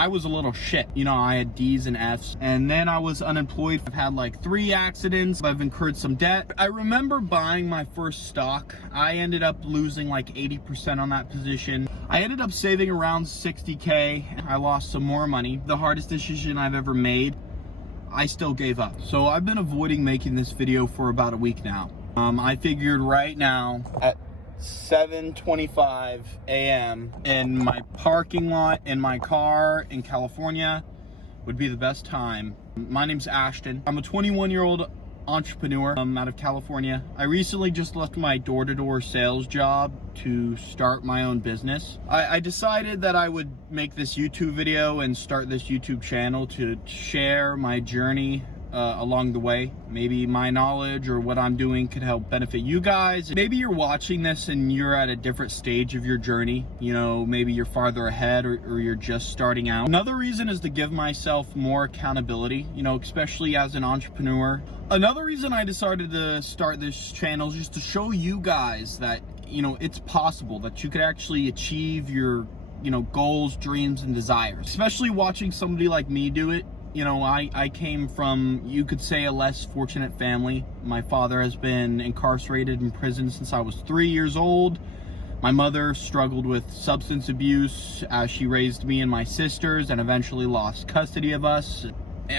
I was a little shit. You know, I had D's and F's, and then I was unemployed. I've had like 3 accidents. I've incurred some debt. I remember buying my first stock. I ended up losing like 80% on that position. I ended up saving around 60K. I lost some more money. The hardest decision I've ever made. I still gave up. So I've been avoiding making this video for about a week now. I figured right now at 7:25 a.m. in my parking lot in my car in California would be the best time. My name's Ashton. I'm a 21-year-old entrepreneur out of California. I recently just left my door-to-door sales job to start my own business. I decided that I would make this YouTube video and start this YouTube channel to share my journey along the way. Maybe my knowledge or what I'm doing could help benefit you guys. Maybe you're watching this and you're at a different stage of your journey. You know, maybe you're farther ahead or you're just starting out. Another reason is to give myself more accountability, you know, especially as an entrepreneur. Another reason I decided to start this channel is just to show you guys that, you know, it's possible, that you could actually achieve your, you know, goals, dreams, and desires. Especially watching somebody like me do it. You know, I came from, you could say, a less fortunate family. My father has been incarcerated in prison since I was 3 years old. My mother struggled with substance abuse as she raised me and my sisters and eventually lost custody of us.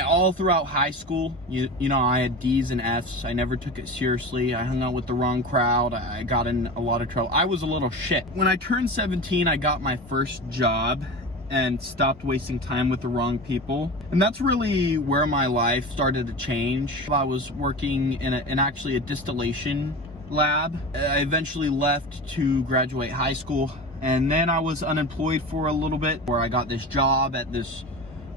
All throughout high school, you know, I had D's and F's. I never took it seriously. I hung out with the wrong crowd. I got in a lot of trouble. I was a little shit. When I turned 17, I got my first job and stopped wasting time with the wrong people. And that's really where my life started to change. I was working in actually a distillation lab. I eventually left to graduate high school, and then I was unemployed for a little bit, where I got this job at this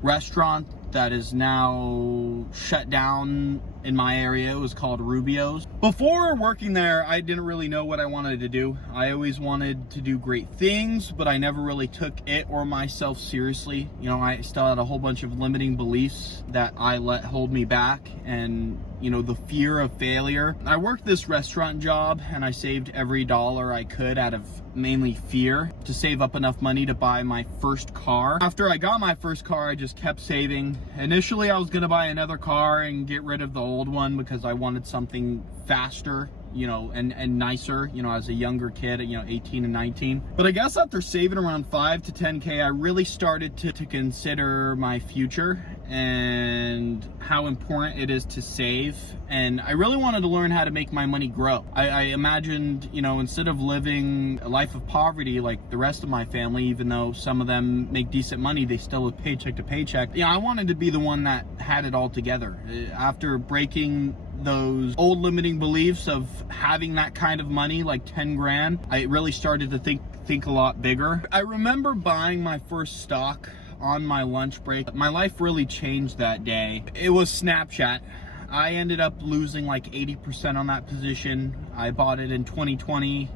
restaurant that is now shut down in my area. It was called Rubio's. Before working there, I didn't really know what I wanted to do. I always wanted to do great things, but I never really took it or myself seriously. You know, I still had a whole bunch of limiting beliefs that I let hold me back, and, you know, the fear of failure. I worked this restaurant job and I saved every dollar I could out of mainly fear to save up enough money to buy my first car. After I got my first car, I just kept saving. Initially, I was gonna buy another car and get rid of the old one because I wanted something faster, you know, and nicer, you know, as a younger kid, you know, 18 and 19. But I guess after saving around 5 to 10K, I really started to consider my future and how important it is to save. And I really wanted to learn how to make my money grow. I imagined, you know, instead of living a life of poverty like the rest of my family, even though some of them make decent money, they still live paycheck to paycheck. You know, I wanted to be the one that had it all together. After breaking those old limiting beliefs of having that kind of money, like 10 grand, I really started to think a lot bigger. I remember buying my first stock on my lunch break. My life really changed that day. It was Snapchat. I ended up losing like 80% on that position. I bought it in 2020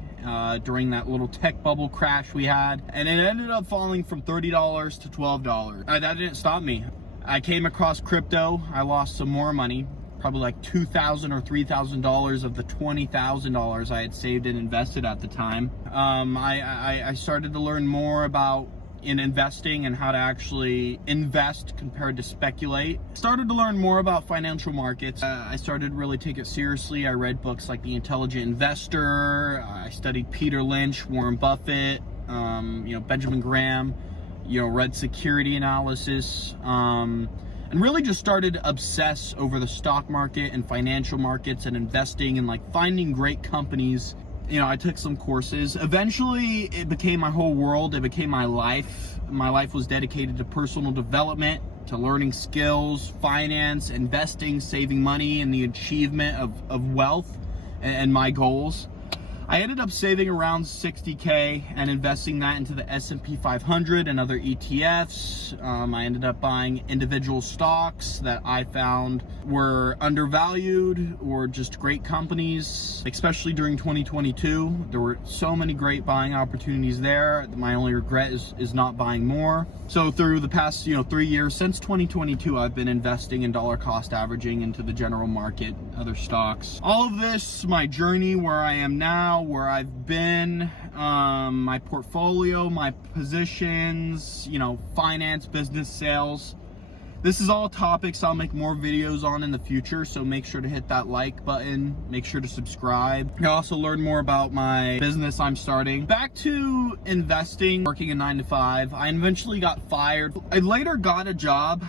during that little tech bubble crash we had, and it ended up falling from $30 to $12. That didn't stop me. I came across crypto. I lost some more money, probably like $2,000 or $3,000 of the $20,000 I had saved and invested at the time. I started to learn more about in investing and how to actually invest compared to speculate. Started to learn more about financial markets. I started to really take it seriously. I read books like The Intelligent Investor. I studied Peter Lynch, Warren Buffett, you know, Benjamin Graham, you know, read security analysis, and really just started to obsess over the stock market and financial markets and investing and like finding great companies. You know, I took some courses. Eventually, it became my whole world. It became my life. My life was dedicated to personal development, to learning skills, finance, investing, saving money, and the achievement of wealth and my goals. I ended up saving around 60K and investing that into the S&P 500 and other ETFs. I ended up buying individual stocks that I found were undervalued or just great companies, especially during 2022. There were so many great buying opportunities there. My only regret is not buying more. So through the past, 3 years, since 2022, I've been investing in dollar cost averaging into the general market, other stocks. All of this, my journey, where I am now, where I've been, my portfolio, my positions, you know, finance, business, sales. This is all topics I'll make more videos on in the future, so make sure to hit that like button, make sure to subscribe. You'll also learn more about my business I'm starting. Back to investing, working a 9 to 5. I eventually got fired. I later got a job.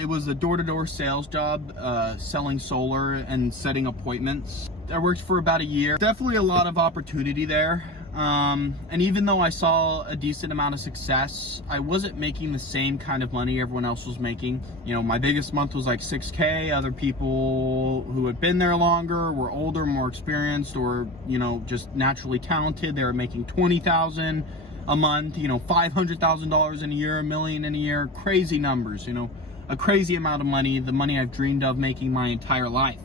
It was a door-to-door sales job, selling solar and setting appointments. I worked for about a year. Definitely a lot of opportunity there. And even though I saw a decent amount of success, I wasn't making the same kind of money everyone else was making. You know, my biggest month was like 6K. Other people who had been there longer, were older, more experienced, or, you know, just naturally talented, they were making 20,000 a month, you know, $500,000 in a year, $1 million in a year. Crazy numbers, you know, a crazy amount of money, the money I've dreamed of making my entire life.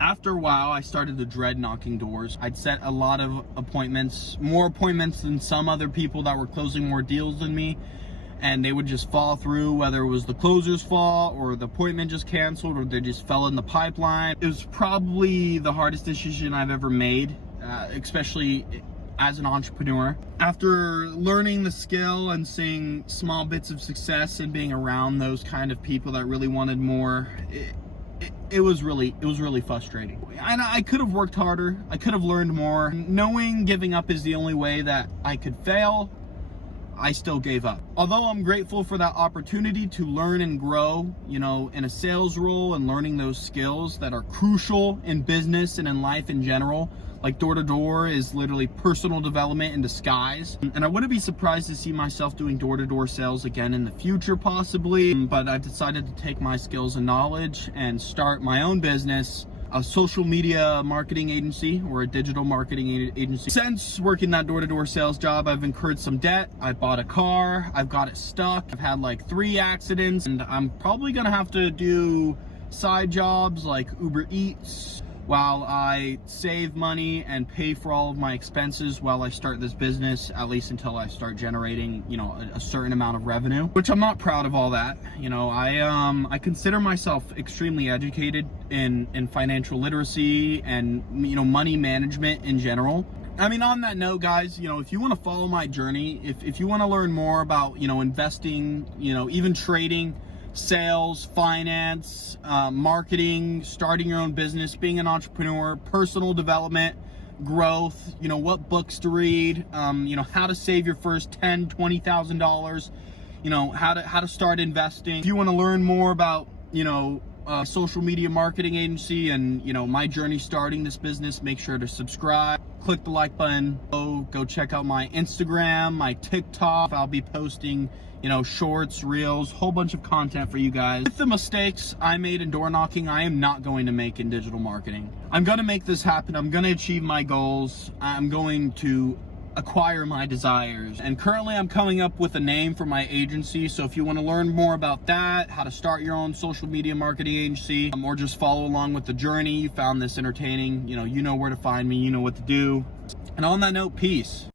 After a while, I started to dread knocking doors. I'd set a lot of appointments, more appointments than some other people that were closing more deals than me, and they would just fall through, whether it was the closer's fault or the appointment just canceled or they just fell in the pipeline. It was probably the hardest decision I've ever made, especially as an entrepreneur. After learning the skill and seeing small bits of success and being around those kind of people that really wanted more, it was really frustrating. And I could have worked harder. I could have learned more. Knowing giving up is the only way that I could fail, I still gave up. Although I'm grateful for that opportunity to learn and grow, you know, in a sales role and learning those skills that are crucial in business and in life in general. Like door-to-door is literally personal development in disguise. And I wouldn't be surprised to see myself doing door-to-door sales again in the future, possibly. But I've decided to take my skills and knowledge and start my own business, a social media marketing agency or a digital marketing agency. Since working that door-to-door sales job, I've incurred some debt. I bought a car, I've got it stuck. I've had like 3 accidents, and I'm probably gonna have to do side jobs like Uber Eats while I save money and pay for all of my expenses while I start this business, at least until I start generating, you know, a certain amount of revenue, which I'm not proud of all that. You know, I consider myself extremely educated in financial literacy and, you know, money management in general. I mean, on that note, guys, you know, if you want to follow my journey, if you want to learn more about, you know, investing, you know, even trading, sales, finance, marketing, starting your own business, being an entrepreneur, personal development, growth, you know, what books to read, you know, how to save your first $10,000, $20,000, you know, how to start investing. If you want to learn more about, you know, social media marketing agency and, you know, my journey starting this business, make sure to subscribe, click the like button, go check out my Instagram, my TikTok. I'll be posting, you know, shorts, reels, whole bunch of content for you guys. With the mistakes I made in door knocking, I am not going to make in digital marketing. I'm going to make this happen. I'm going to achieve my goals. I'm going to acquire my desires. And currently I'm coming up with a name for my agency. So if you want to learn more about that, how to start your own social media marketing agency, or just follow along with the journey, you found this entertaining, you know where to find me, you know what to do. And on that note, peace.